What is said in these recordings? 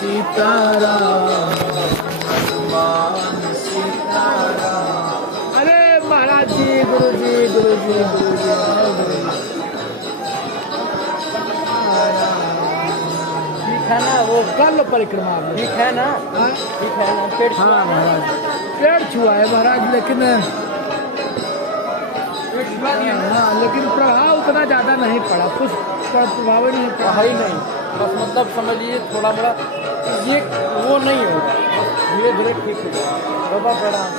सीताराम हनुमान सीताराम। अरे महाराज जी, गुरु जी, गुरु जी, गुरु जी, ठीक है ना? वो कर लो परिक्रमा, ठीक है ना? ठीक है ना? पेड़, हाँ महाराज, पेड़ छुआ है महाराज, लेकिन हाँ, लेकिन प्रभाव उतना ज़्यादा नहीं पड़ा, कुछ प्रभाव नहीं पड़ा ही नहीं। बस मतलब समझिए थोड़ा बड़ा ये वो नहीं होगा, धीरे धीरे ठीक हो जाएगा। बाबा प्रणाम।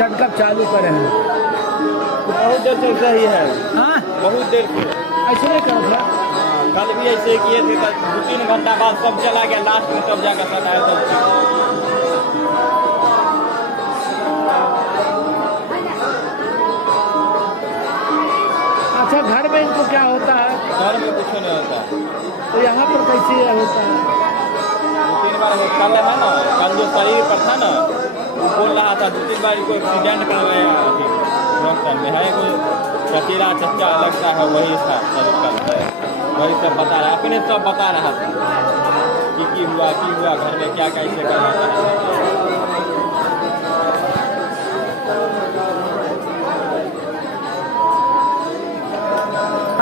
झटका चालू करें बहुत देर से सही है। हाँ, बहुत देर से ऐसे नहीं कर रहा। कल भी ऐसे किए थे, 2-3 घंटा बाद सब चला गया, लास्ट में सब जाकर सटाया सब। अच्छा, घर में इनको क्या होता है? घर में कुछ नहीं होता, तो यहाँ पर कैसे होता है? 2-3 बार कल है ना, कल जो शरीर पर था ना, वो बोल रहा था 2-3 बार कोई एक्सीडेंट कर रहे हैं डॉक्टर में है, कोई चचेरा चच्चा लगता है, वही था वही सब बता रहा, अपने सब बता रहा था कि हुआ घर में क्या कैसे करना था।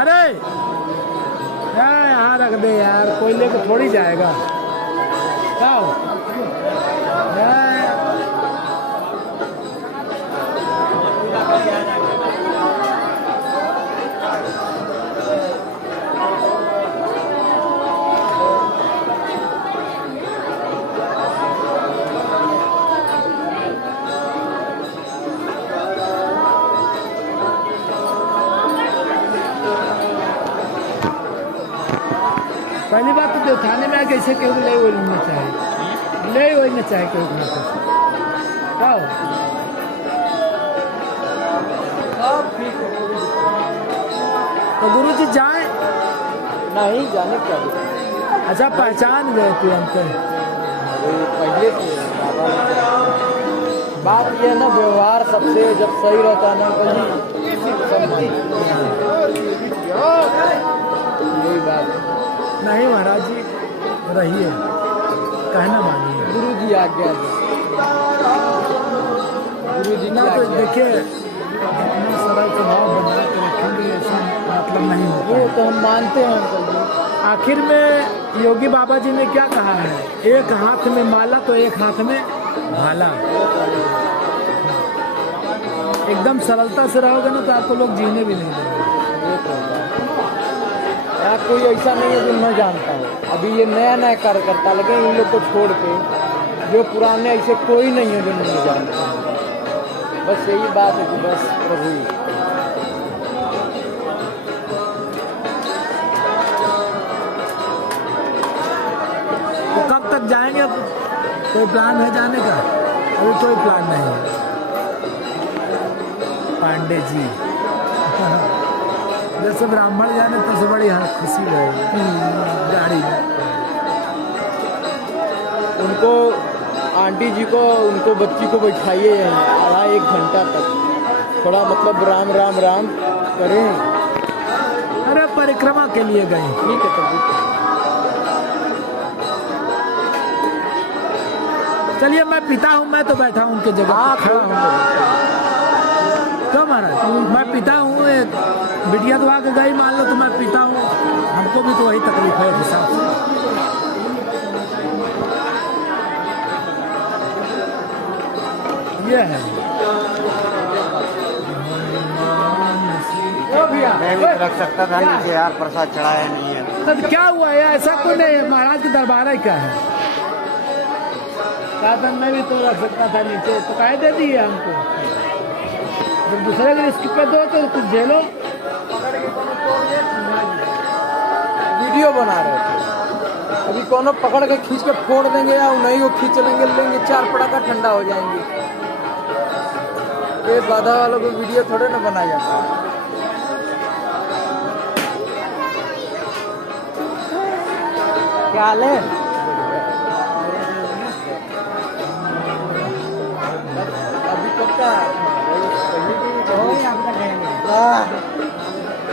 अरे यहाँ रख दे यार, कोई लेकर थोड़ी जाएगा। क्या पहली बात तो थाने में आके ऐसे क्यों ले बोलना चाहिए, ले बोलना चाहिए क्यों ना क्या हो? तो गुरु जी जाए नहीं जाने क्या? अच्छा, पहचान गए तुरंत? पहले से बात ये ना, व्यवहार सबसे जब सही रहता है ना, यही बात नहीं महाराज जी, रहिए, कहना मानिए। गुरु जी आज्ञा, गुरु जी ना, तो देखिए इतना सरल स्वभाव बना के रखेंगे ऐसा मतलब नहीं होता। वो तो हम मानते हैं अंकल जी। आखिर में योगी बाबा जी ने क्या कहा है, एक हाथ में माला तो एक हाथ में भाला। एकदम सरलता से रहोगे ना तो आपको लोग जीने भी नहीं देंगे। यहाँ कोई ऐसा नहीं है जो न जानता हो। अभी ये नया नया कार्यकर्ता लगे, इन लोग को छोड़ के जो पुराने ऐसे कोई नहीं है जो नहीं जानता। बस यही बात है कि बस प्रभु तो कब तक जाएंगे? कोई प्लान है जाने का? अभी कोई प्लान नहीं है पांडे जी। जैसे ब्राह्मण जाने तो से बड़ी खुशी रहेगी गाड़ी में। उनको आंटी जी को उनको बच्ची को बैठाइए यहाँ आधा 1 घंटा तक, थोड़ा मतलब राम राम राम करें। अरे परिक्रमा के लिए गए। ठीक है तब चलिए मैं पिता हूँ, मैं तो बैठा हूँ उनके जगह पे खड़ा हूँ। क्यों महाराज, मैं पिता हूँ, बिटिया दुआ के गई मान लो तो मैं पिता हूँ, हमको भी तो वही तकलीफ है हिसाब से। ये है मैं भी रख सकता था नीचे यार, प्रसाद चढ़ाया नहीं है। तो क्या हुआ है, ऐसा कोई नहीं है, महाराज की दरबार ही क्या है। साधन में भी तो रख सकता था नीचे, तो काहे दे दिए हमको। जब दूसरे के रिस्क पे दो तो कुछ झेलो। वीडियो बना रहे थे, अभी कोनो पकड़ के खींच के फोड़ देंगे या नहीं वो खींच लेंगे 4 पटाखा ठंडा हो जाएंगे। ये बाधा वालों को वीडियो थोड़े ना बनाया जाता है। क्या हाल है? अभी कब का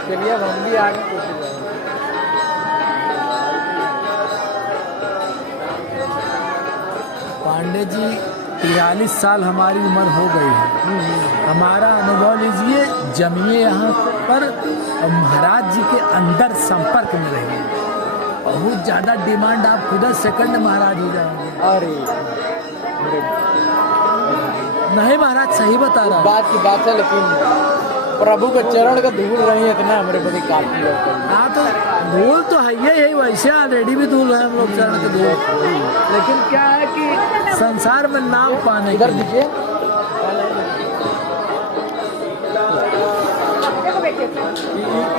चलिए अब हम भी आगे पांडे जी 43 साल हमारी उम्र हो गई है। हमारा अनुभव लीजिए, जमिए यहाँ पर और महाराज जी के अंदर संपर्क में रहिए। बहुत ज़्यादा डिमांड, आप खुद सेकंड महाराज हो जाएंगे। अरे नहीं महाराज सही बता रहा है। बात की बात है, लेकिन प्रभु के चरण का धूल रही इतना हमारे बड़ी काफी है। हाँ तो धूल तो है ही, वैसे ऑलरेडी भी धूल है हम लोग चरण के धूल। लेकिन क्या है कि संसार में नाम पाने इधर दीजिए।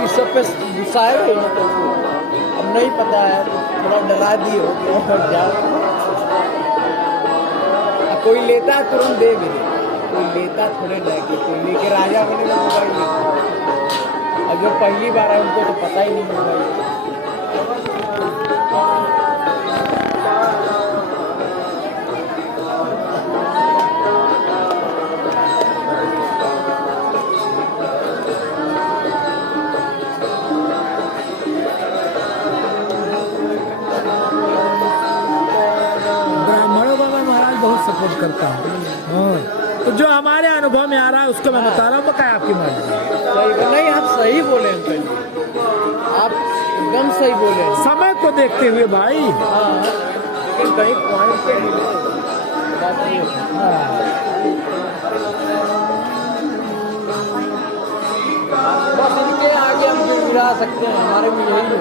इस सब पे गुस्सा है ना, तो अब नहीं पता है, थोड़ा डरा दिए हो जाओ। कोई लेता है तुरंत दे भी दे, कोई लेता थोड़े जाएगी, कोई लेके राजा बने ना मोबाइल लेता। अब जो पहली बार है उनको तो पता ही नहीं मोबाइल। सपोर्ट करता हूँ। हाँ तो जो हमारे अनुभव में आ रहा है उसको मैं बता रहा हूँ, क्या आपकी मर्जी। सही नहीं, आप सही बोले अंकल जी, आप एकदम सही बोले। समय को देखते हुए भाई। हाँ लेकिन कहीं पॉइंट पे मिले बात नहीं बस इनके आगे हम जो गिरा सकते हैं, हमारे में यही है।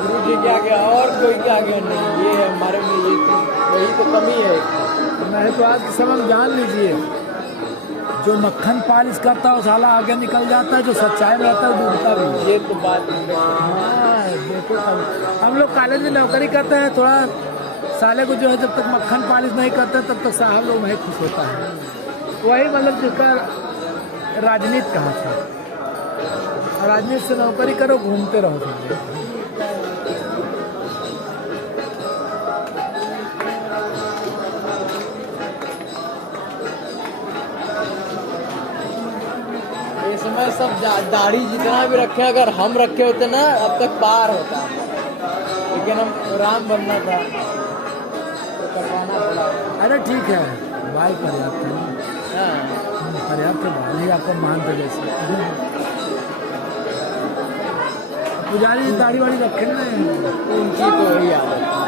गुरु जी के आगे और कोई के आगे नहीं, ये है हमारे में, ये यही तो कमी है। नहीं तो आज के समय में जान लीजिए, जो मक्खन पालिश करता है वो साला आगे निकल जाता है, जो सच्चाई में रहता है डूबता भी। ये तो बात हाँ देखो, हम लोग कॉलेज में नौकरी करते हैं, थोड़ा साले को जो है जब तक मक्खन पालिश नहीं करते तब तक साहब लोग नहीं खुश होता है। वही मतलब जिसका राजनीति कहा था, राजनीति से नौकरी करो, घूमते रहो सब। इसमें सब दाढ़ी जितना भी रखे, अगर हम रखे होते ना अब तक पार होता, लेकिन हम राम बनना था तो करवाना पड़ा। अरे ठीक है, भाई पर्याप्त है, पर्याप्त है भाई, आपको मान दे जैसे पुजारी दाढ़ी वाड़ी रखे ना, उनकी तो वही आदत है।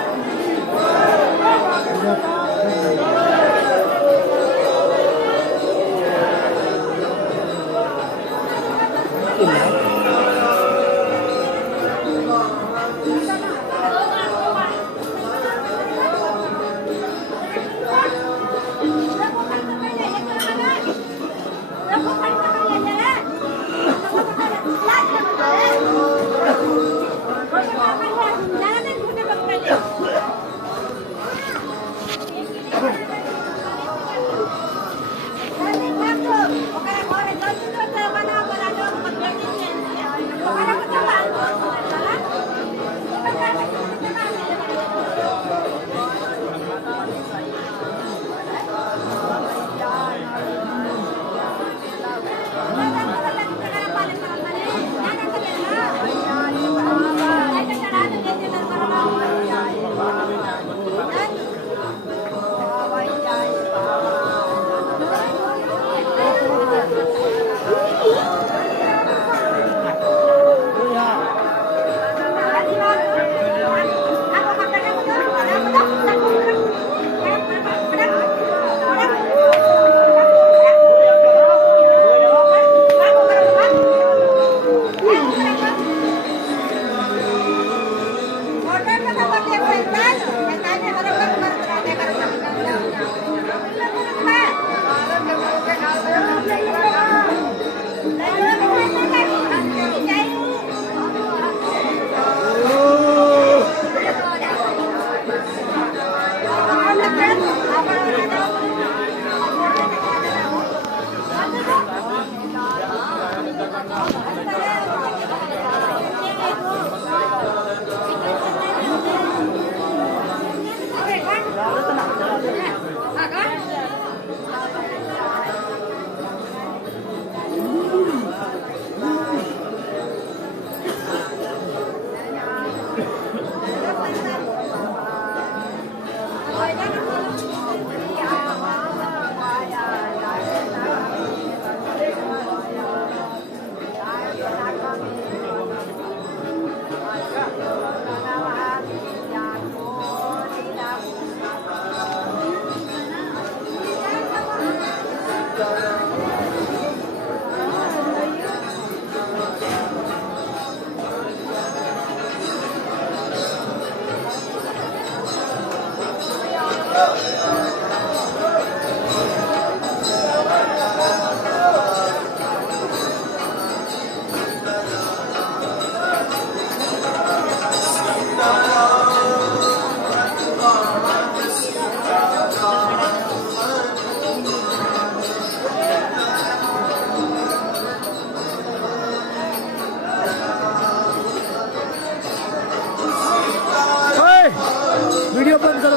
वीडियो बंद करो।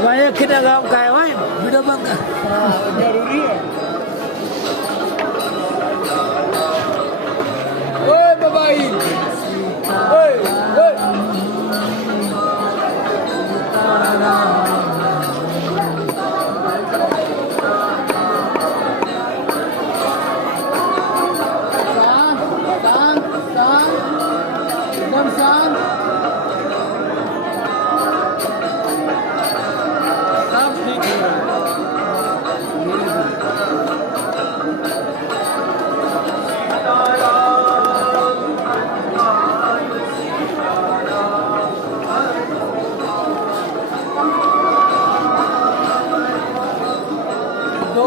वही कितना काम का है भाई, वीडियो बंद कर। जरूरी है।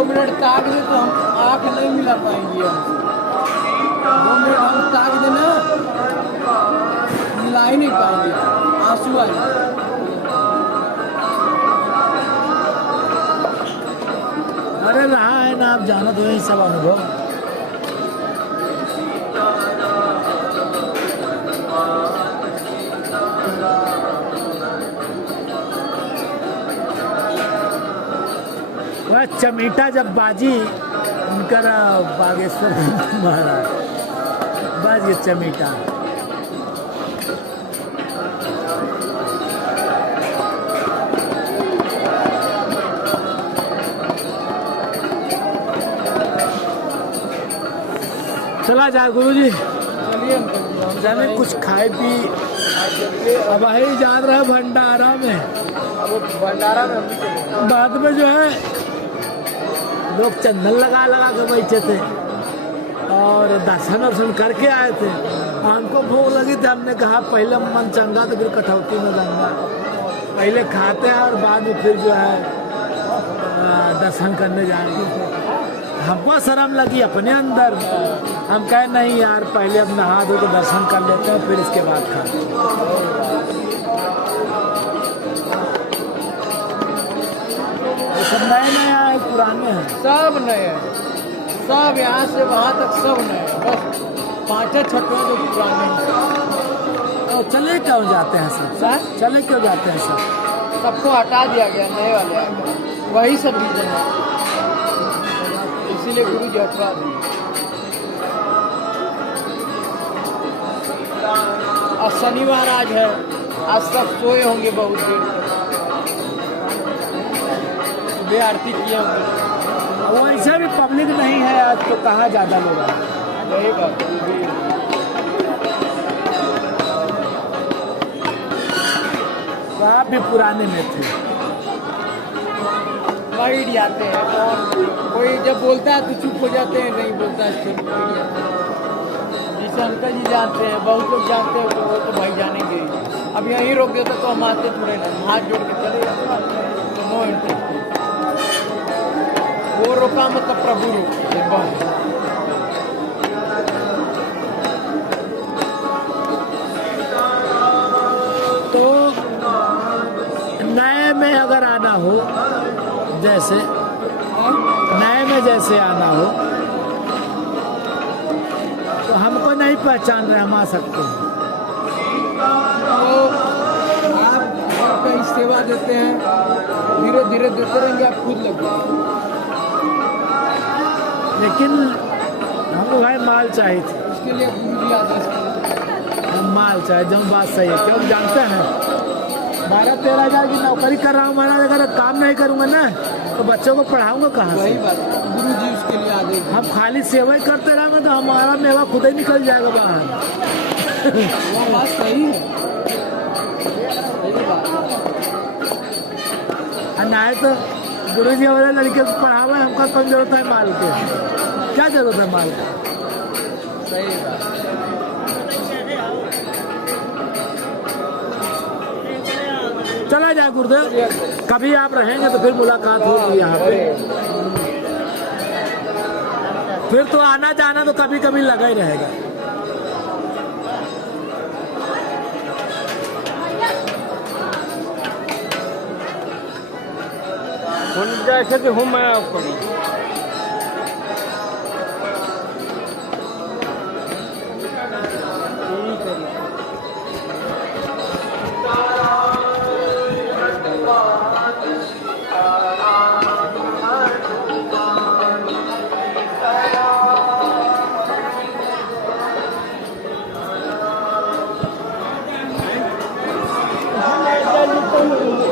मिनट ताक दे तो हम आँख नहीं मिला पाएंगे। हम 2 मिनट हम ताक देना मिला ही नहीं पाएंगे, आंसू आए। अरे रहा है ना, आप जाना तो है सब अनुभव। वह चमीटा जब बाजी उनका बागेश्वर महाराज बाजी चमीटा। चला जा गुरुजी, चलिए हम जाने कुछ खाए पी। अब ही जान रहा भंडारा में, भंडारा में बाद में जो है लोग चंदन लगा लगा के बैठे थे और दर्शन वर्शन करके आए थे। हमको भूख लगी थी, हमने कहा पहले मन चंगा तो फिर कटौती में गंगा। पहले खाते हैं और बाद में फिर जो है दर्शन करने जाएंगे। हमको शर्म लगी अपने अंदर, हम कहे नहीं यार पहले अब नहा दो तो दर्शन कर लेते हैं फिर इसके बाद खाते। सब नए नए आए, पुराने हैं, सब नए हैं, सब यहाँ से वहाँ तक सब नए हैं। बस 5-6 जो पुराने हैं। तो चले क्यों जाते हैं सब? सर चले क्यों जाते हैं सब? सबको हटा दिया गया, नए वाले आ गए, वही सब रीजन है, इसीलिए गुरु जी हटवा दिए। और शनिवार आज है, आज सब सोए होंगे बहुत देर तक, सुबह आरती किए होंगे। वैसे भी पब्लिक नहीं है आज तो कहाँ ज़्यादा लोग हैं। यही बात तो आप भी पुराने में थे। गाइड जाते हैं, कौन कोई जब बोलता है तो चुप हो जाते हैं, नहीं बोलता है चुप हो जाते हैं। जिसे अंकल जी जानते हैं, बहुत लोग जानते हैं, तो वो तो भाई जानेंगे। अब यहीं रोक देता तो हम आते थोड़े ना, हाथ जोड़ के चले जाते, तो नो इंटरेस्ट। वो रोका मतलब प्रभु रोके बहुत। तो नए में अगर आना हो, जैसे नए में जैसे आना हो तो हमको नहीं पहचान रहे, हम आ सकते हैं। तो आप कहीं सेवा देते हैं, धीरे धीरे देते रहेंगे, आप खुद लग जाएंगे। लेकिन हमको भाई माल चाहिए थी, इसके लिए गुरु जी आदेश करें। हम माल चाहिए, जो बात सही है। क्यों जानते हैं 12-13 हज़ार की नौकरी कर रहा हूँ महाराज, अगर काम नहीं करूँगा ना तो बच्चों को पढ़ाऊंगा कहाँ वही से? बात, गुरु जी उसके लिए आदेश हम खाली सेवा ही करते रहेंगे तो हमारा मेवा खुद ही निकल जाएगा बाहर। वो बात सही है, सही बात है। और ना है तो गुरु जी वाले लड़के को पढ़ावे, हमको कौन जरूरत है माल के? क्या जरूरत है माल का? सही बात। चला जाए गुरुदेव, कभी आप रहेंगे तो फिर मुलाकात होगी यहाँ पे। फिर तो आना जाना तो कभी कभी लगा ही रहेगा।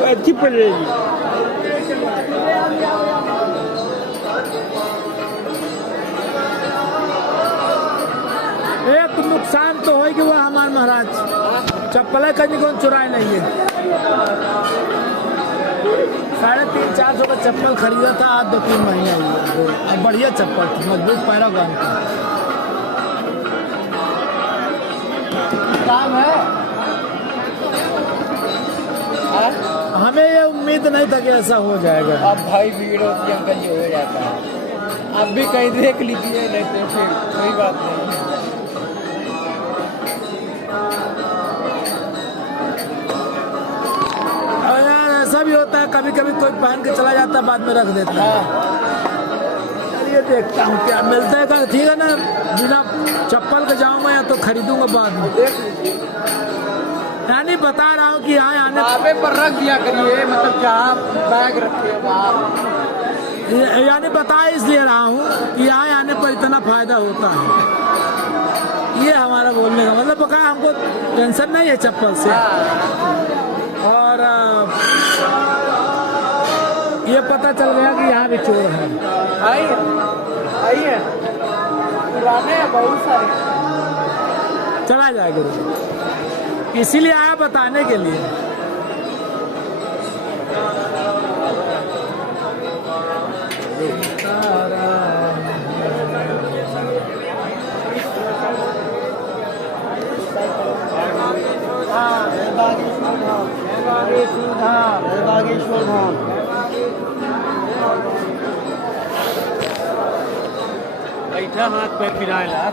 अच्छी पड़ेगी। एक नुकसान तो होगी वो हमारे महाराज, चप्पल कहीं कौन चुराए नहीं है। 350-400 का चप्पल खरीदा था, आज 2-3 महीने हुआ। अब बढ़िया चप्पल थी, मजबूत पैरागॉन का। काम है, हमें ये उम्मीद नहीं था कि ऐसा हो जाएगा। अब भाई भीड़ होती है अंकल, ये हो जाता है। आप भी कहीं देख लीजिए, नहीं तो फिर कोई बात नहीं। और यार ऐसा भी होता है, कभी कभी कोई पहन के चला जाता है, बाद में रख देता है। यार ये देखता हूँ क्या मिलता है, क्या ठीक है ना, बिना चप्पल के जाऊंगा या तो खरीदूंगा बाद में। देख लीजिए, यानी बता रहा हूँ कि यहाँ आने, ढाबे पर रख दिया करिए, मतलब जहाँ बैग रखे वहाँ। यानी बता इसलिए रहा हूँ कि यहाँ आने पर इतना फायदा होता है। ये हमारा बोलने का मतलब क्या, हमको टेंशन नहीं है चप्पल से। और ये पता चल गया कि यहाँ भी चोर है। आइए आइए, पुराने हैं बहुत सारे। चला जाए गुरु, इसीलिए आया बताने के लिए। बागेश्वर धाम। बैठा हाथ पे फिराएला।